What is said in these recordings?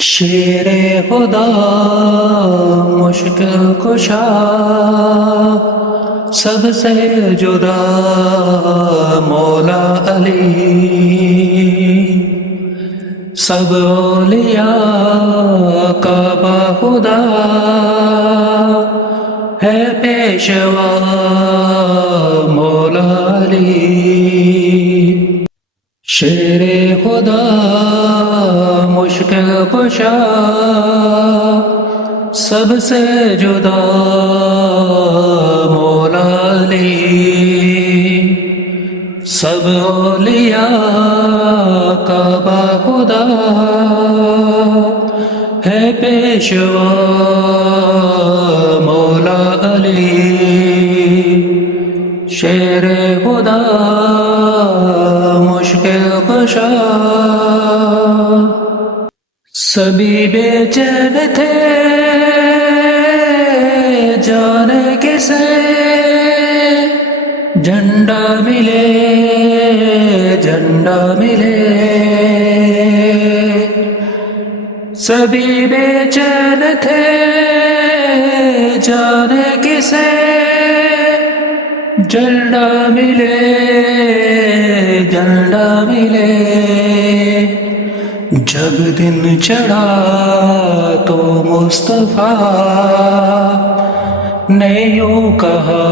شیر خدا مشکل کشا سب سے جدا مولا علی، سب اولیاء کا باخدا ہے پیشوا مولا علی۔ شیر خدا مشکل کشا سب سے جدا مولا علی، سب اولیاء کا باخدا ہے پیشوا مولا علی۔ شیر خدا مشکل کشا سبھی بے چین تھے جانے کسے جھنڈا ملے جھنڈا ملے، سبھی بے چین تھے جانے کسے جھنڈا ملے جھنڈا ملے۔ جب دن چڑھا تو مصطفیٰ نے یوں کہا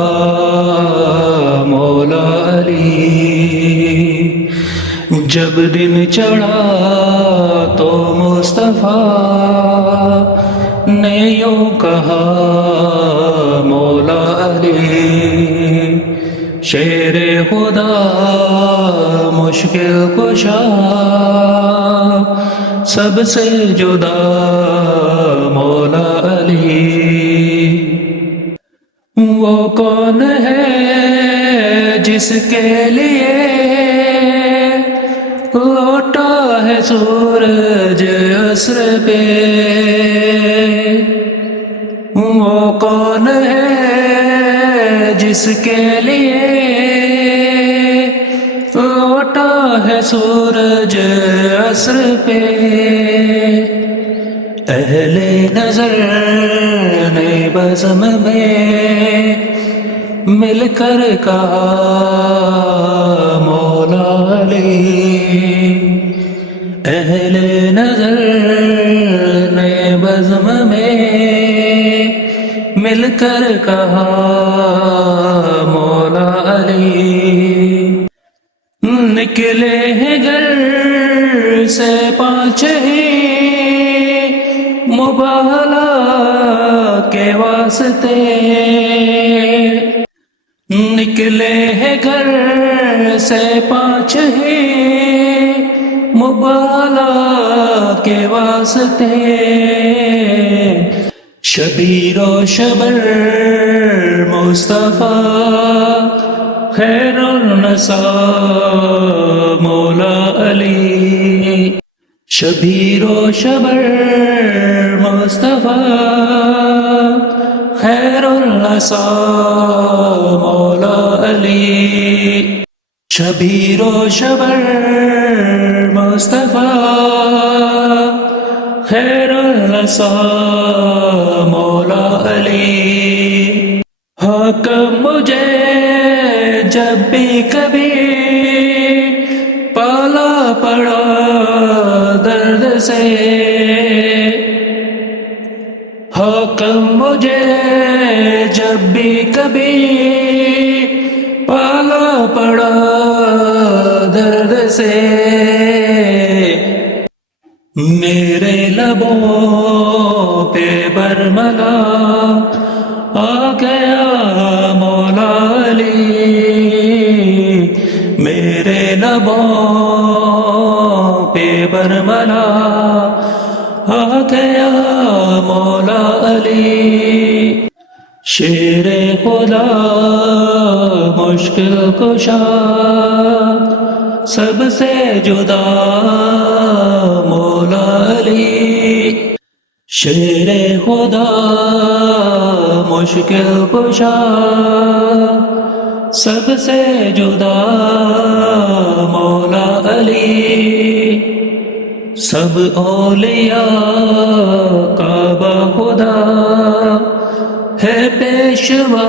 مولا علی، جب دن چڑھا تو مصطفیٰ نے یوں کہا مولا علی۔ شیر خدا مشکل کشا سب سے جدا مولا علی۔ وہ کون ہے جس کے لیے لوٹا ہے سورج عصر پہ، وہ کون ہے جس کے لیے لوٹا ہے سورج عصر پہ۔ اہل نظر نے بزم میں مل کر کہا مولا علی، اہل نظر نے بزم میں مل کر کہا مولا علی۔ نکلے ہیں گھر سے پانچ ہی مباہلا کے واسطے، نکلے ہیں گھر سے پانچ ہی مباہلا کے واسطے۔ شبیر و شبر مصطفیٰ خیر النساء مولا علی، شبیر و شبر مصطفیٰ خیر النساء مولا علی، شبیر و شبر مصطفیٰ خیر النساء مولا علی۔ حاکم مجھے جب بھی کبھی پالا پڑا درد سے، حاکم مجھے جب بھی کبھی پالا پڑا درد سے، میرے لبوں پہ برملا آ گیا مولا علی، میرے لبوں پہ برملا آ گیا مولا علی۔ شیر خدا مشکل کشا سب سے جدا مولا علی، شیر خدا مشکل کشا سب سے جدا مولا علی، سب اولیاء کا خدا ہے پیشوا